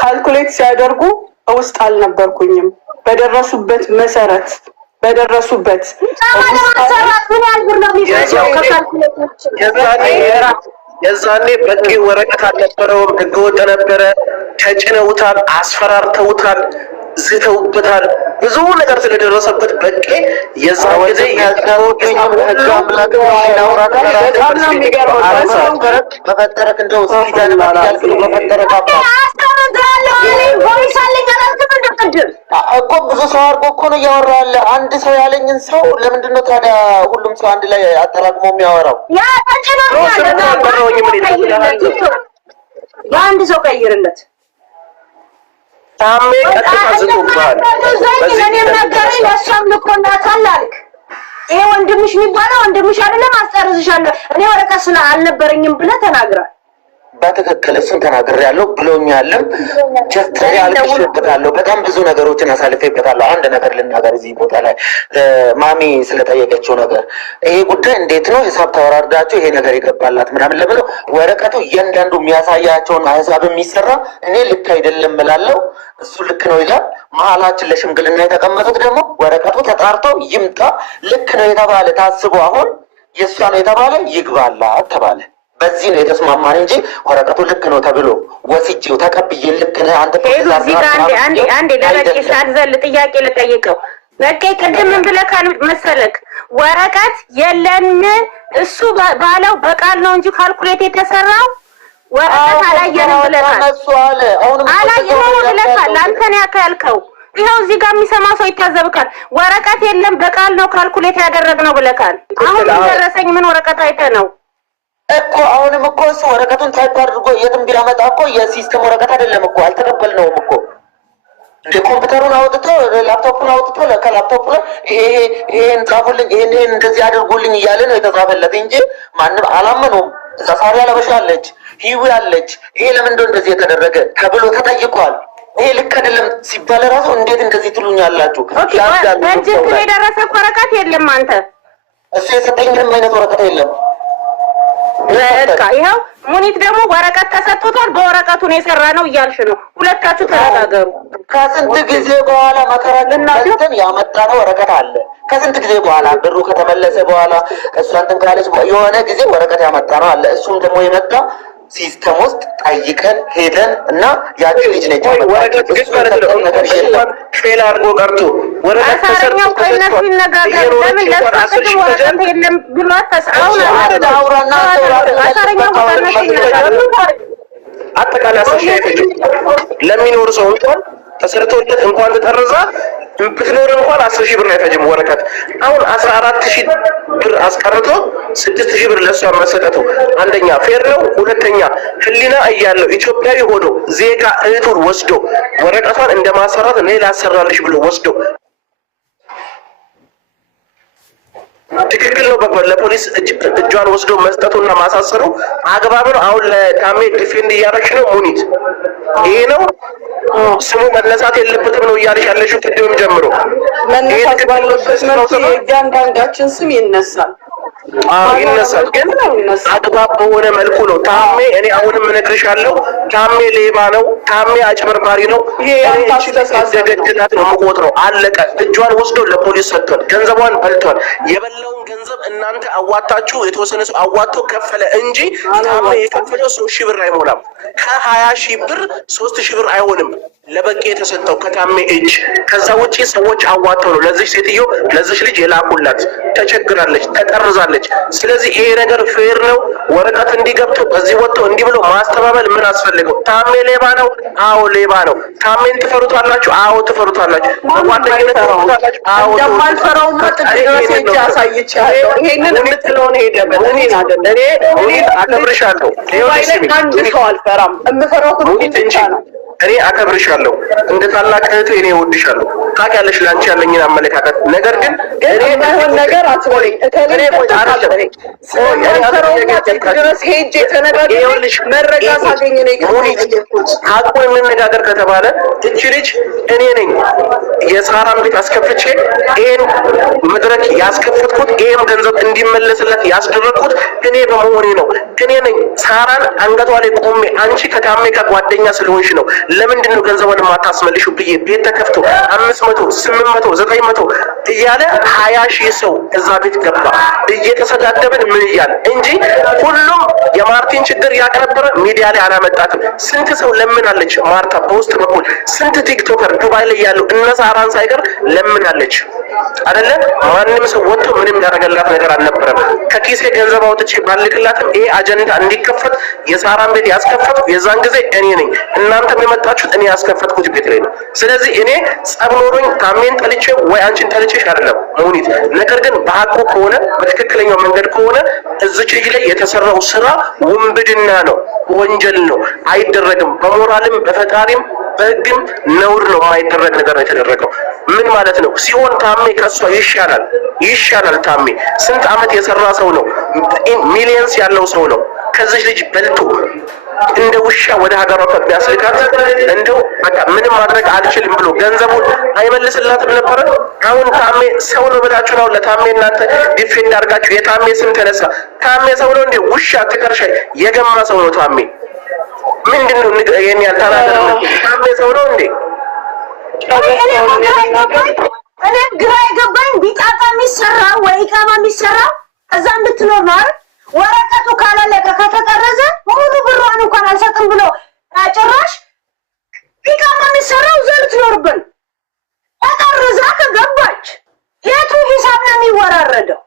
ካልኩሌት ሲያደርጉ ውስጥ አልነበርኩኝም። በደረሱበት መሰረት በደረሱበት የዛኔ በቂ ወረቀት አልነበረውም። ህገወጥ ነበረ። ተጭነውታል፣ አስፈራርተውታል፣ ዝተውበታል። ብዙ ነገር ስለደረሰበት በቂ የዛ ጊዜ እኮ ብዙ ሰው አድርጎ እኮ ነው እያወራ ያለ። አንድ ሰው ያለኝን ሰው ለምንድን ነው ታዲያ ሁሉም ሰው አንድ ላይ አጠራቅሞ የሚያወራው? የአንድ ሰው ቀይርለት። ታሜ ቀጥታ ዝቶብሃል። ነገረኝ ለእሷም ልኮላታል አልክ። ይሄ ወንድምሽ የሚባለው ወንድምሽ አይደለም፣ አስጠርዝሻለሁ እኔ ወረቀት ስለ አልነበረኝም ብለህ ተናግራል። በትክክል እሱን ተናግሬያለሁ ብሎኛልም። ጀስት ያልሽበታለሁ በጣም ብዙ ነገሮችን አሳልፌበታለሁ። አንድ ነገር ልናገር እዚህ ቦታ ላይ ማሚ ስለጠየቀችው ነገር ይሄ ጉዳይ እንዴት ነው ሂሳብ ተወራርዳችሁ ይሄ ነገር ይገባላት ምናምን ለብለው ወረቀቱ እያንዳንዱ የሚያሳያቸውን ሂሳብ የሚሰራ እኔ ልክ አይደለም እላለሁ፣ እሱ ልክ ነው ይላል። መሀላችን ለሽምግልና የተቀመጡት ደግሞ ወረቀቱ ተጣርቶ ይምጣ ልክ ነው የተባለ ታስቦ አሁን የእሷ ነው የተባለ ይግባላት ተባለ። በዚህ ነው የተስማማን እንጂ ወረቀቱ ልክ ነው ተብሎ ወስጄው ተቀብዬ ልክ ነህ አንተ አንዴ ደረቄ ሳትዘል ጥያቄ ልጠይቀው። በቃ ቅድም ምን ብለካል መሰለክ? ወረቀት የለን እሱ ባለው በቃል ነው እንጂ ካልኩሌት የተሰራው ወረቀት አላየንም ብለካል። አላየንም ብለካል። አንተ ነው ያልከው። ይኸው እዚህ ጋር የሚሰማ ሰው ይታዘብካል። ወረቀት የለም በቃል ነው ካልኩሌት ያደረግነው ብለካል። አሁን ደረሰኝ ምን ወረቀት አይተህ ነው እኮ አሁንም እኮ እሱ ወረቀቱን ታይፕ አድርጎ የትም ቢያመጣ እኮ የሲስተም ወረቀት አይደለም እኮ አልተቀበልነውም እኮ እንደ ኮምፒውተሩን አውጥቶ ላፕቶፑን አውጥቶ ከላፕቶፑ ላይ ይሄን ጻፉልኝ ይሄን እንደዚህ አድርጉልኝ እያለ ነው የተጻፈለት እንጂ ማንም አላመኑም። እዛ ሳሪያ ለበሻ አለች፣ ሂዊ አለች። ይሄ ለምንድነው እንደዚህ የተደረገ ተብሎ ተጠይቋል። ይሄ ልክ አይደለም ሲባል ራሱ እንዴት እንደዚህ ትሉኛላችሁ? እንጂ የደረሰ ወረቀት የለም። አንተ እሱ የሰጠኝ ምንም አይነት ወረቀት የለም። በቃ ይኸው ሙኒት ደግሞ ወረቀት ተሰጥቶታል። በወረቀቱ ነው የሰራ ነው እያልሽ ነው። ሁለታችሁ ተነጋገሩ። ከስንት ጊዜ በኋላ መከራችንን አግኝተን ያመጣነው ወረቀት አለ። ከስንት ጊዜ በኋላ ብሩ ከተመለሰ በኋላ እሷ እንትን ካለች የሆነ ጊዜ ወረቀት ያመጣነው አለ። እሱም ደግሞ የመጣ ሲስተም ውስጥ ጠይቀን ሄደን እና ያቺ ልጅ ነች። ወረቀት ግን ማለት ነው እንኳን ፌል አድርጎ ቀርቶ ወረቀት ተሰርቶ ከነሱ ይነጋገር። ለምን ለሰጠት ወረቀት የለም ብሎ ተሳውና አውራና አሳረኛው ከነሱ ይነጋገር። አጠቃላይ አሰሻይፈጭ ለሚኖር ሰው እንኳን ተሰርቶለት እንኳን ተጠርዛ ብትኖር እንኳን 10,000 ብር አይፈጅም ወረቀት። አሁን 14,000 ብር አስቀርቶ 6,000 ብር ለሷ መሰጠቱ አንደኛ ፌር ነው። ሁለተኛ ህሊና እያለው ኢትዮጵያዊ ሆኖ ዜጋ እህቱን ወስዶ ወረቀቷን እንደማሰራት እኔ ላሰራልሽ ብሎ ወስዶ ትክክል ነው። ለፖሊስ እጇን ወስዶ መስጠቱና ማሳሰሩ አግባብ ነው። አሁን ለታሜ ዲፌንድ እያደረግሽ ነው ሙኒት። ይሄ ነው ስሙ መነሳት የለበትም ነው እያለሽ ያለሽው ቅድም ጀምሮ። መነሳት ባለበት ነው እያንዳንዳችን ስም ይነሳል ይነሳል፣ ግን አግባብ በሆነ መልኩ ነው። ታሜ እኔ አሁንም እነግርሻለሁ፣ ታሜ ሌባ ነው፣ ታሜ አጭበርባሪ ነው። ደገድናት ነው የምቆጥረው። አለቀ። እጇን ወስዶ ለፖሊስ ሰጥቷል፣ ገንዘቧን በልቷል። የበላውን ገንዘብ እናንተ አዋጣችሁ፣ የተወሰነ ሰው አዋጥቶ ከፈለ እንጂ ታሜ የከፈለው 3,000 ብር አይሞላም። ከ20,000 ብር 3,000 ብር አይሆንም ለበቂ የተሰጠው ከታሜ እጅ። ከዛ ውጪ ሰዎች አዋጥተው ነው ለዚህ ሴትዮ ለዚህ ልጅ የላኩላት። ተቸግራለች፣ ተጠርዛለች። ስለዚህ ይሄ ነገር ፌር ነው። ወረቀት እንዲገብተው በዚህ ወጥቶ እንዲህ ብሎ ማስተባበል ምን አስፈልገው? ታሜ ሌባ ነው። አዎ ሌባ ነው። ታሜን ትፈሩታላችሁ? አዎ ትፈሩታላችሁ። በጓደኝነት ትፈሩታላችሁ? አዎ እንደማልፈራው ድረስ እጅ አሳይቻለሁ። ይሄንን የምትለውን ሄደበት እኔን አይደለም እኔ አከብርሻለሁ። አንድ ሰው አልፈራም። የምፈራው ሁሉ ብቻ ነው። እኔ አከብርሻለሁ፣ እንደ ታላቅ እህቴ እኔ እወድሻለሁ። ታውቂያለሽ ላንቺ ያለኝን አመለካከት። ነገር ግን እኔ የማይሆን ነገር አትበለኝ። ድረስ ሄጄ ተነጋግሬ መረጃ ሳገኝ ነው ሀቁን እንነጋገር ከተባለ እቺ ልጅ እኔ ነኝ የሳራን ቤት አስከፍቼ ይሄን መድረክ ያስከፍትኩት ይሄም ገንዘብ እንዲመለስለት ያስደረግኩት እኔ በመሆኔ ነው። እኔ ነኝ ሳራን አንገቷ ላይ ቆሜ አንቺ ከታሜ ጋር ጓደኛ ስለሆንሽ ነው ለምንድን ነው ገንዘቡን ማታስመልሹ ብዬ ቤት ተከፍቶ 500 800 900 እያለ 20,000 ሰው እዛ ቤት ገባ እየተሰዳደብን ምን እያለ እንጂ ሁሉም የማርቲን ችግር ያቀነበረ ሚዲያ ላይ አላመጣትም። ስንት ሰው ለምናለች ማርታ በውስጥ በኩል ስንት ቲክቶከር ዱባይ ላይ ያሉ እነ ሳራን ሳይቀር ለምናለች አይደለ? ማንም ሰው ወጥቶ ምንም ያደረገላት ነገር አልነበረም። ከኪሴ ገንዘብ አውጥቼ ባልክላትም ይሄ አጀንዳ እንዲከፈት የሳራን ቤት ያስከፈትኩ የዛን ጊዜ እኔ ነኝ። እናንተም የመጣችሁት እኔ ያስከፈትኩት ቤት ላይ ነው። ስለዚህ እኔ ጸብ ኖሮኝ ታሜን ጠልቼ ወይ አንቺን ጠልቼሽ አይደለም ሙኒት። ነገር ግን በሀቁ ከሆነ በትክክለኛው መንገድ ከሆነ እዚች ልጅ ላይ የተሰራው ስራ ውንብድና ነው፣ ወንጀል ነው፣ አይደረግም። በሞራልም በፈጣሪም በህግም ነውር ነው፣ የማይደረግ ነገር ነው የተደረገው። ምን ማለት ነው ሲሆን ታሜ ከሷ ይሻላል። ታሜ ስንት አመት የሰራ ሰው ነው፣ ሚሊየንስ ያለው ሰው ነው። ከዚህ ልጅ በልቶ እንደ ውሻ ወደ ሀገሯ ቢያስልካት እንደው በቃ ምንም ማድረግ አልችልም ብሎ ገንዘቡን አይመልስላትም ነበረ። አሁን ታሜ ሰው ነው ብላችሁ ነው ለታሜ እናንተ ዲፌንድ አድርጋችሁ የታሜ ስም ተነሳ። ታሜ ሰው ነው እንዴ? ውሻ ትከርሻ የገማ ሰው ነው ታሜ። ምንድነው ይሄን ያልተናገረ? ታሜ ሰው ነው እንዴ? እኔ ግራ የገባኝ ቢጣጣ የሚሰራው ወይ ኢቃማ የሚሰራው እዛ እንድትኖር ነው አይደል? ወረቀቱ ካላለቀ ከተጠረዘ ሙሉ ብሯን እንኳን አልሰጥም ብሎ ጭራሽ ኢቃማ የሚሰራው እዛ ልትኖርብን ተጠርዛ ከገባች የቱ ሂሳብ ነው የሚወራረደው?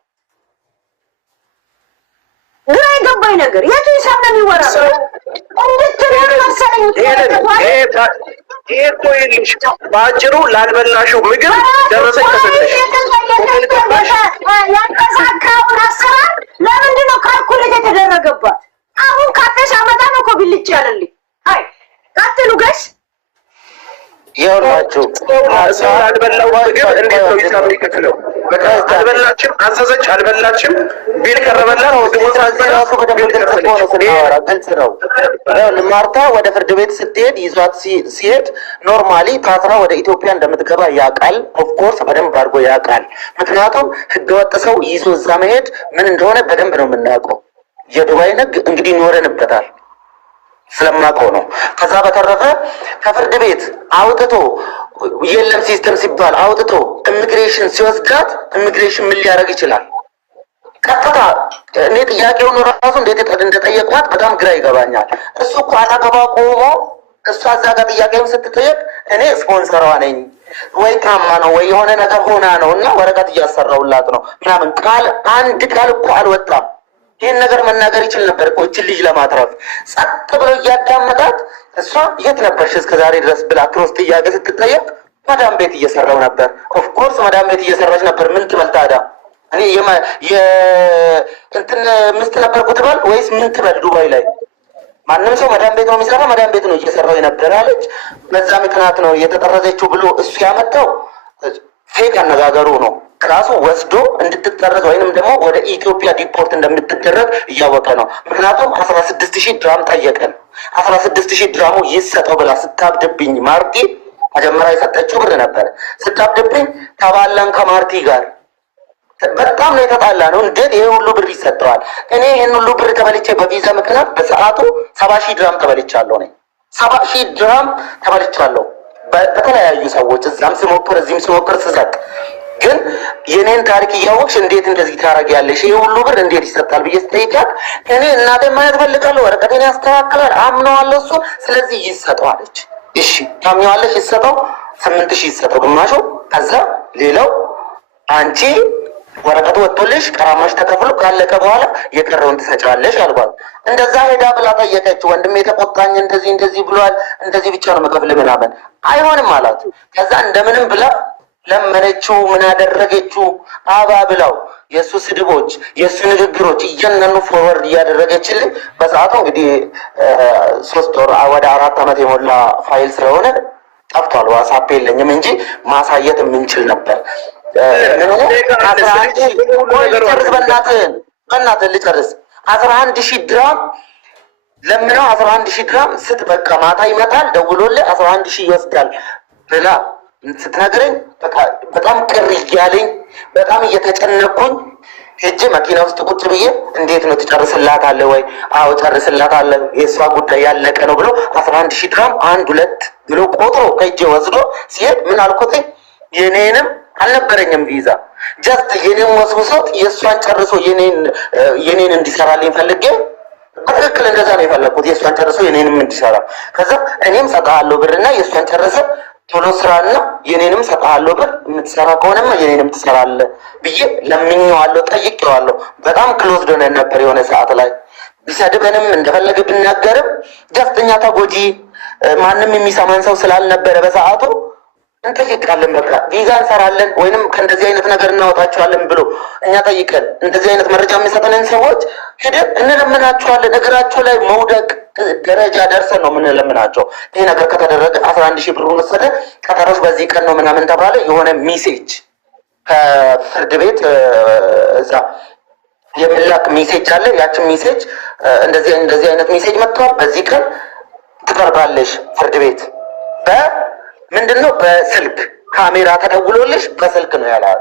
ግራ የገባኝ ነገር የቱ ሂሳብ ነው የሚወራረደው? እንድትኖር መሰለኝ። ይሄ እኮ ይልሽ በአጭሩ ላልበላሽው ምግብ ደረሰኝ ተሰጠሽ። ያልተሳካውን አሰራር ለምንድን ነው ካልኩሌት የተደረገባት? አሁን ካተሽ አመጣ ነው እኮ ብልጭ ያለልኝ። አይ ቀጥሉ ጋይስ። ይኸውላችሁ አልበላው ምግብ እንዴት ነው ሂሳብ የሚከፍለው? በቃ አልበላችም፣ አዘዘች፣ አልበላችም ቢል ቀረበላት ራሱ ግልጽ ነው። ማርታ ወደ ፍርድ ቤት ስትሄድ ይዟት ሲሄድ ኖርማሊ ታስራ ወደ ኢትዮጵያ እንደምትገባ ያውቃል። ኦፍኮርስ በደንብ አድርጎ ያውቃል። ምክንያቱም ህገወጥ ሰው ይዞ እዛ መሄድ ምን እንደሆነ በደንብ ነው የምናውቀው። የዱባይን ህግ እንግዲህ ኖረንበታል ስለማውቀው ነው። ከዛ በተረፈ ከፍርድ ቤት አውጥቶ የለም ሲስተም ሲባል አውጥቶ ኢሚግሬሽን ሲወስዳት ኢሚግሬሽን ምን ሊያደርግ ይችላል? ቀጥታ እኔ ጥያቄውን ራሱ እንዴት እንደጠየቋት በጣም ግራ ይገባኛል። እሱ እኮ አላገባ ቆሞ እሷ እዛ ጋር ጥያቄውን ስትጠየቅ እኔ ስፖንሰሯ ነኝ ወይ ታማ ነው ወይ የሆነ ነገር ሆና ነው እና ወረቀት እያሰራውላት ነው ምናምን ቃል አንድ ቃል እኮ አልወጣም። ይህን ነገር መናገር ይችል ነበር እኮ እችን ልጅ ለማትረፍ። ጸጥ ብሎ እያዳመጣት እሷ የት ነበርሽ እስከ ዛሬ ድረስ ብላ ክሮስ ጥያቄ ስትጠየቅ መዳም ቤት እየሰራው ነበር። ኦፍኮርስ መዳም ቤት እየሰራች ነበር። ምን ትበል ታዲያ? እኔ እንትን ምስት ነበርኩ ትበል ወይስ ምን ትበል? ዱባይ ላይ ማንም ሰው መዳም ቤት ነው የሚሰራ፣ መዳም ቤት ነው እየሰራው የነበረ አለች። በዛ ምክንያት ነው እየተጠረዘችው ብሎ እሱ ያመጣው ፌክ አነጋገሩ ነው። ራሱ ወስዶ እንድትጠረዝ ወይንም ደግሞ ወደ ኢትዮጵያ ዲፖርት እንደምትደረግ እያወቀ ነው። ምክንያቱም 16,000 ድራም ጠየቀን። 16,000 ድራሙ ይሰጠው ብላ ስታብድብኝ ማርቲ መጀመሪያ የሰጠችው ብር ነበር። ስታብድብኝ ተባላን ከማርቲ ጋር በጣም ነው የተጣላ ነው። እንዴት ይሄ ሁሉ ብር ይሰጠዋል? እኔ ይሄን ሁሉ ብር ተበልቼ በቪዛ ምክንያት በሰዓቱ 70,000 ድራም ተበልቻለሁ። እኔ 70,000 ድራም ተበልቻለሁ በተለያዩ ሰዎች፣ እዛም ስሞክር እዚህም ስሞክር ስሰጥ። ግን የኔን ታሪክ እያወቅሽ እንዴት እንደዚህ ታረጊያለሽ? ይሄ ሁሉ ብር እንዴት ይሰጣል ብዬ ስጠይቃት እኔ እናቴን ማየት ፈልጋለሁ፣ ወረቀቴን ያስተካክላል፣ አምነዋለሁ እሱ፣ ስለዚህ ይሰጠው አለች። እሺ ታምኚዋለሽ? ይሰጠው 8,000 ይሰጠው ግማሹ። ከዛ ሌላው አንቺ ወረቀቱ ወጥቶልሽ ቀራማሽ ተከፍሎ ካለቀ በኋላ የቀረውን ትሰጫለሽ አልኳት። እንደዛ ሄዳ ብላ ጠየቀች። ወንድሜ የተቆጣኝ እንደዚህ ብሏል፣ እንደዚህ ብቻ ነው መከፍል ምናምን አይሆንም አላት። ከዛ እንደምንም ብላ ለመነችው። ምን አደረገችው? አባ ብላው የእሱ ስድቦች የእሱ ንግግሮች እያንዳንዱ ፎርወርድ እያደረገችልኝ በሰዓቱ እንግዲህ 3 ወር ወደ 4 ዓመት የሞላ ፋይል ስለሆነ ጠፍቷል። ዋትስአፕ የለኝም እንጂ ማሳየት የምንችል ነበር። ልጨርስ በእናትህን ልጨርስ። 11,000 ድራም ለምነው 11,000 ድራም ስጥ፣ በቃ ማታ ይመጣል ደውሎልህ 11,000 ይወስዳል ብላ ስትነግረኝ በጣም ቅር እያለኝ በጣም እየተጨነኩኝ ሄጄ መኪና ውስጥ ቁጭ ብዬ እንዴት ነው ትጨርስላታለህ ወይ? አዎ ጨርስላታለህ፣ የእሷ ጉዳይ ያለቀ ነው ብሎ 11,000 ድራም 1-2 ብሎ ቆጥሮ ከእጄ ወስዶ ሲሄድ ምን አልኩት? የኔንም አልነበረኝም ቪዛ ጀስት የኔን ወስብሶት የእሷን ጨርሶ የኔን እንዲሰራልኝ ፈልጌ በትክክል እንደዛ ነው የፈለግኩት። የእሷን ጨርሶ የኔንም እንዲሰራ ከዛ እኔም ሰጥሃለሁ ብርና የእሷን ጨርሰ ቶሎ ስራና የኔንም ሰጥሃለሁ ብር የምትሰራ ከሆነማ የኔንም ትሰራለህ ብዬ ለምኜዋለሁ፣ ጠይቄዋለሁ። በጣም ክሎዝ ሆነን ነበር። የሆነ ሰዓት ላይ ቢሰድበንም እንደፈለገ ብናገርም ደስተኛ ተጎጂ ማንም የሚሰማን ሰው ስላልነበረ በሰዓቱ እንጠይቃለን። በቃ ቪዛ እንሰራለን ወይንም ከእንደዚህ አይነት ነገር እናወጣቸዋለን ብሎ እኛ ጠይቀን እንደዚህ አይነት መረጃ የሚሰጠንን ሰዎች ሄደን እንለምናቸዋለን። እግራቸው ላይ መውደቅ ደረጃ ደርሰን ነው የምንለምናቸው። ይሄ ነገር ከተደረገ 11,000 ብሩን ወሰደ፣ ቀጠሮች በዚህ ቀን ነው ምናምን ተባለ። የሆነ ሜሴጅ ከፍርድ ቤት እዛ የሚላክ ሜሴጅ አለ። ያችን ሜሴጅ እንደዚህ አይነት ሜሴጅ መጥቷል፣ በዚህ ቀን ትቀርባለሽ ፍርድ ቤት ምንድነው በስልክ ካሜራ ተደውሎልሽ በስልክ ነው ያላት።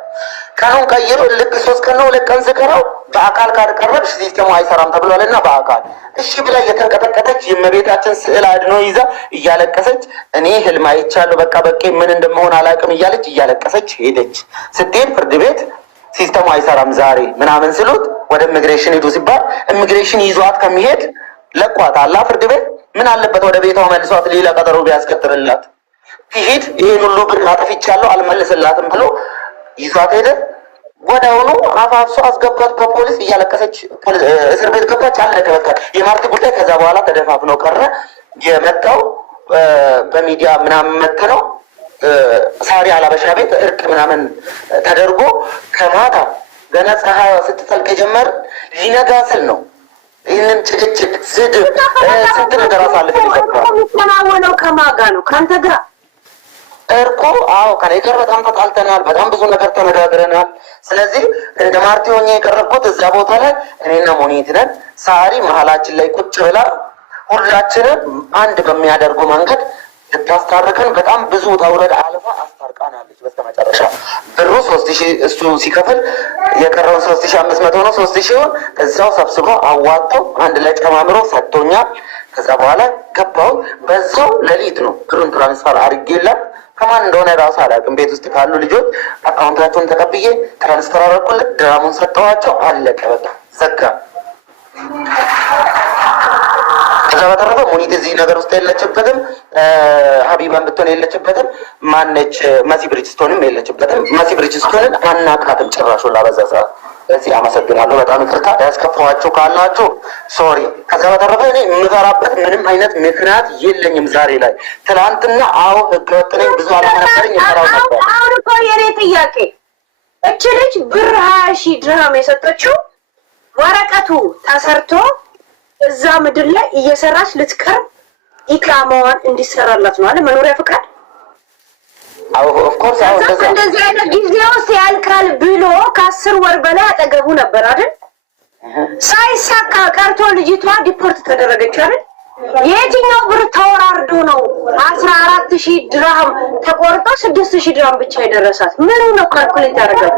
ቀኑን ቀይሮ ልክ 3 ቀን ነው 2 ቀን ስቀረው በአካል ካልቀረብሽ ሲስተሙ አይሰራም ተብሏልና በአካል እሺ ብላ እየተንቀጠቀጠች የእመቤታችን ስዕል አድኖ ይዛ እያለቀሰች እኔ ህልም አይቻለሁ በቃ ምን እንደምሆን አላውቅም እያለች እያለቀሰች ሄደች። ስትሄድ ፍርድ ቤት ሲስተሙ አይሰራም ዛሬ ምናምን ስሉት ወደ ኢሚግሬሽን ሄዱ ሲባል ኢሚግሬሽን ይዟት ከሚሄድ ለቋት አላ ፍርድ ቤት ምን አለበት ወደ ቤቷ መልሷት ሌላ ቀጠሮ ቢያስቀጥርላት ሲሄድ ይሄን ሁሉ ብር አጥፍቻለሁ አልመልስላትም ብሎ ይዟት ሄደ። ወዲያውኑ አፋፍሶ አስገባት በፖሊስ እያለቀሰች እስር ቤት ገባች። አለቀ በቃ የማርቲ ጉዳይ ከዛ በኋላ ተደፋፍነው ቀረ። የመጣው በሚዲያ ምናምን መተነው ሳሪ አላበሻ ቤት እርቅ ምናምን ተደርጎ ከማታ ገና ፀሐይ ስትጠልቅ ጀመር ሊነጋ ስል ነው ይህንን ጭቅጭቅ ስድብ ስንት ነገር አሳልፍ የሚከናወነው ከማጋ ነው ከአንተ ጋር እርቆ አዎ ከኔ ጋር በጣም ተጣልተናል። በጣም ብዙ ነገር ተነጋግረናል። ስለዚህ እንደ ማርቲ ሆኜ የቀረብኩት እዛ ቦታ ላይ እኔና ሞኒት ነን። ሳሪ መሀላችን ላይ ቁጭ ብላ ሁላችንም አንድ በሚያደርጉ መንገድ ልታስታርቀን በጣም ብዙ ውጣ ውረድ አልፋ አስታርቃናለች። በስተመጨረሻ ብሩ 3,000 እሱ ሲከፍል የቀረውን 3,500 ነው። 3,000 እዛው ሰብስቦ አዋጥተው አንድ ላይ ጨማምሮ ሰጥቶኛል። ከዛ በኋላ ገባው በዛው ሌሊት ነው ብሩን ትራንስፈር አድርጌላት ከማን እንደሆነ ራሱ አላውቅም። ቤት ውስጥ ካሉ ልጆች አካውንታቸውን ተቀብዬ ትራንስፈር አደረኩለት። ድራሙን ሰጠኋቸው። አለቀ በቃ ዘጋ። ከዛ በተረፈ ሙኒት እዚህ ነገር ውስጥ የለችበትም። ሀቢባን ብትሆን የለችበትም። ማነች መሲ ብሪጅስቶንም የለችበትም። መሲ ብሪጅስቶንን አናቃትም ጭራሹ ላበዛ ሰዓት። ስለዚህ አመሰግናለሁ። በጣም ይቅርታ ያስከፋኋችሁ ካላችሁ ሶሪ። ከዛ በተረፈ እኔ የምፈራበት ምንም አይነት ምክንያት የለኝም ዛሬ ላይ። ትናንትና አዎ ህገወጥ ነኝ ብዙ አላመነበረኝ የሰራው ነበር። አሁን እኮ የኔ ጥያቄ እች ልጅ ብር 20,000 ድርሃም የሰጠችው ወረቀቱ ተሰርቶ እዛ ምድር ላይ እየሰራች ልትቀርብ ኢቃማዋን እንዲሰራላት ነው አለ መኖሪያ ፍቃድ። አዎ ኦፍ ኮርስ አዎ እንደዚህ አይነት ጊዜ ውስጥ ያልቃል ብሎ ከ10 ወር በላይ አጠገቡ ነበር አይደል? ሳይሳካ ቀርቶ ልጅቷ ዲፖርት ተደረገች አይደል? የትኛው ብር ተወራርዶ ነው 14,000 ድርሃም ተቆርጦ 6,000 ድርሃም ብቻ የደረሳት? ምን ነው ካልኩሌት ያደርጋል?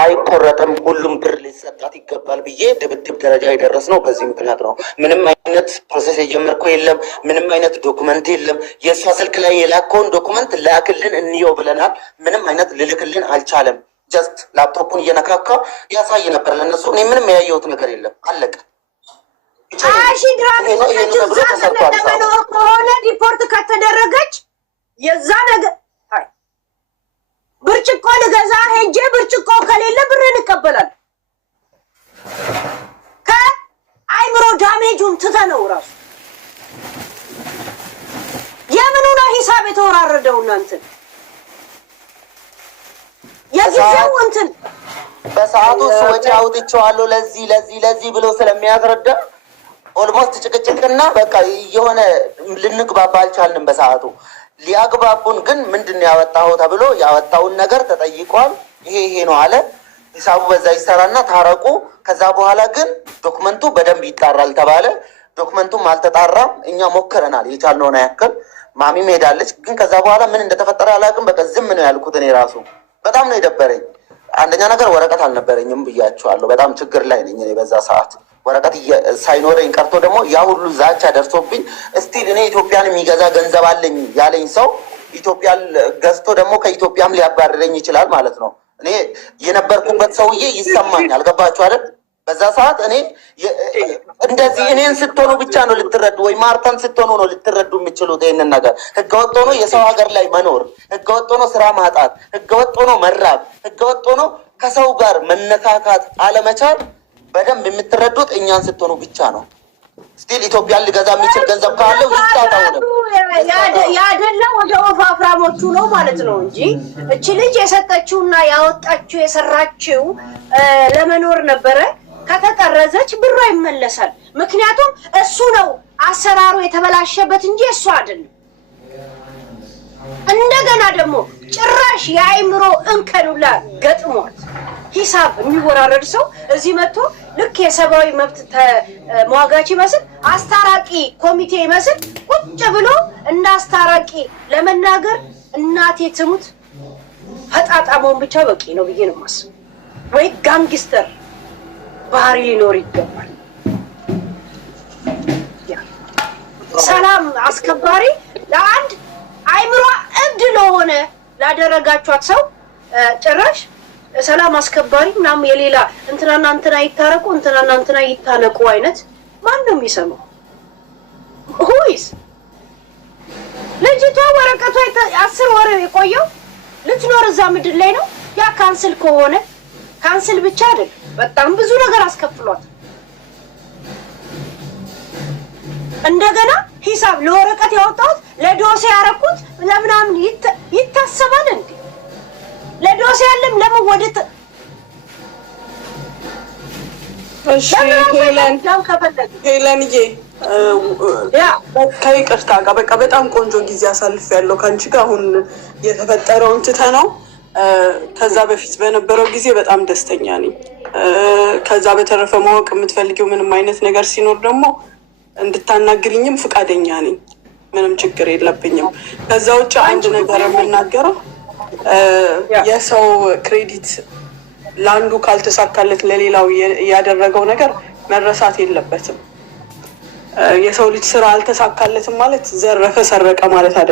አይቆረጥም ሁሉም ብር ሊሰጣት ይገባል ብዬ ድብድብ ደረጃ የደረስነው በዚህ ምክንያት ነው። ምንም አይነት ፕሮሰስ የጀመርከው የለም። ምንም አይነት ዶክመንት የለም። የእሷ ስልክ ላይ የላከውን ዶክመንት ላክልን እንየው ብለናል። ምንም አይነት ልልክልን አልቻለም። ጀስት ላፕቶፑን እየነካካ ያሳይ ነበር ለነሱ። እኔ ምንም ያየሁት ነገር የለም። አለቀ። ከሆነ ዲፖርት ከተደረገች የዛ ነገር ብርጭቆ ልገዛ ሄጄ ብርጭቆ ከሌለ ብር እንቀበላለን። ከአይምሮ ዳሜጁን ትተነው ራሱ የምኑ ነው ሂሳብ የተወራረደው? እናንተን የጊዜው እንትን በሰዓቱ ወጪ አውጥቼዋለሁ ለዚህ ብሎ ስለሚያስረዳ ኦልሞስት ጭቅጭቅና በቃ የሆነ ልንግባባ አልቻልንም። በሰዓቱ ሊያግባቡን ግን ምንድን ነው ያወጣው ተብሎ ያወጣውን ነገር ተጠይቋል። ይሄ ነው አለ። ሂሳቡ በዛ ይሰራና ታረቁ። ከዛ በኋላ ግን ዶክመንቱ በደንብ ይጣራል ተባለ። ዶክመንቱም አልተጣራም። እኛ ሞክረናል የቻልነውን ያክል። ማሚም ሄዳለች። ግን ከዛ በኋላ ምን እንደተፈጠረ አላውቅም። በቃ ዝም ነው ያልኩት። እኔ ራሱ በጣም ነው የደበረኝ። አንደኛ ነገር ወረቀት አልነበረኝም ብያቸዋለሁ። በጣም ችግር ላይ ነኝ እኔ በዛ ሰዓት። ወረቀት ሳይኖረኝ ቀርቶ ደግሞ ያ ሁሉ ዛቻ ደርሶብኝ እስቲል እኔ ኢትዮጵያን የሚገዛ ገንዘብ አለኝ ያለኝ ሰው ኢትዮጵያን ገዝቶ ደግሞ ከኢትዮጵያም ሊያባርረኝ ይችላል ማለት ነው። እኔ የነበርኩበት ሰውዬ ይሰማኛል። ገባችሁ አይደል? በዛ ሰዓት እኔ እንደዚህ እኔን ስትሆኑ ብቻ ነው ልትረዱ፣ ወይ ማርታን ስትሆኑ ነው ልትረዱ የምችሉት ይህንን ነገር። ህገወጥ ሆኖ የሰው ሀገር ላይ መኖር፣ ህገወጥ ሆኖ ስራ ማጣት፣ ህገወጥ ሆኖ መራብ፣ ህገወጥ ሆኖ ከሰው ጋር መነካካት አለመቻል በደንብ የምትረዱት እኛን ስትሆኑ ብቻ ነው። ስቲል ኢትዮጵያን ሊገዛ የሚችል ገንዘብ ካለው ይስታታው ያደላ ወደ ወፋፍራሞቹ ነው ማለት ነው እንጂ እቺ ልጅ የሰጠችውና ያወጣችው የሰራችው ለመኖር ነበረ። ከተጠረዘች ብሯ ይመለሳል። ምክንያቱም እሱ ነው አሰራሩ የተበላሸበት እንጂ እሱ አይደለም። እንደገና ደግሞ ጭራሽ የአይምሮ እንከኑላ ገጥሟት ሂሳብ የሚወራረድ ሰው እዚህ መጥቶ ልክ የሰብአዊ መብት ተሟጋች ይመስል አስታራቂ ኮሚቴ ይመስል ቁጭ ብሎ እንደ አስታራቂ ለመናገር እናቴ ትሙት ፈጣጣሞን ብቻ በቂ ነው ብዬ ነው የማስበው። ወይ ጋንግስተር ባህሪ ሊኖር ይገባል። ሰላም አስከባሪ ለአንድ አይምሮ እብድ ለሆነ ላደረጋችኋት ሰው ጭራሽ ሰላም አስከባሪ ምናምን የሌላ እንትናና እንትና ይታረቁ እንትናና እንትና ይታነቁ አይነት ማንም ይሰማው ሁይስ ልጅቷ ወረቀቷ 10 ወር የቆየው ልትኖር እዛ ምድር ላይ ነው። ያ ካንስል ከሆነ ካንስል ብቻ አይደል በጣም ብዙ ነገር አስከፍሏት እንደገና ሂሳብ ለወረቀት ያወጣሁት ለዶሴ ያረኩት ለምናምን ይታሰባል እንዴ? ለዶሴ ያለም ለምን ወደት እሺ ሄለንዬ ከይቅርታ ጋር በቃ በጣም ቆንጆ ጊዜ አሳልፌያለሁ ከአንቺ ጋር። አሁን የተፈጠረውን ትተነው ከዛ በፊት በነበረው ጊዜ በጣም ደስተኛ ነኝ። ከዛ በተረፈ ማወቅ የምትፈልጊው ምንም አይነት ነገር ሲኖር ደግሞ እንድታናግሪኝም ፍቃደኛ ነኝ። ምንም ችግር የለብኝም። ከዛ ውጭ አንድ ነገር የምናገረው የሰው ክሬዲት ለአንዱ ካልተሳካለት ለሌላው ያደረገው ነገር መረሳት የለበትም። የሰው ልጅ ስራ አልተሳካለትም ማለት ዘረፈ፣ ሰረቀ ማለት አይደለም።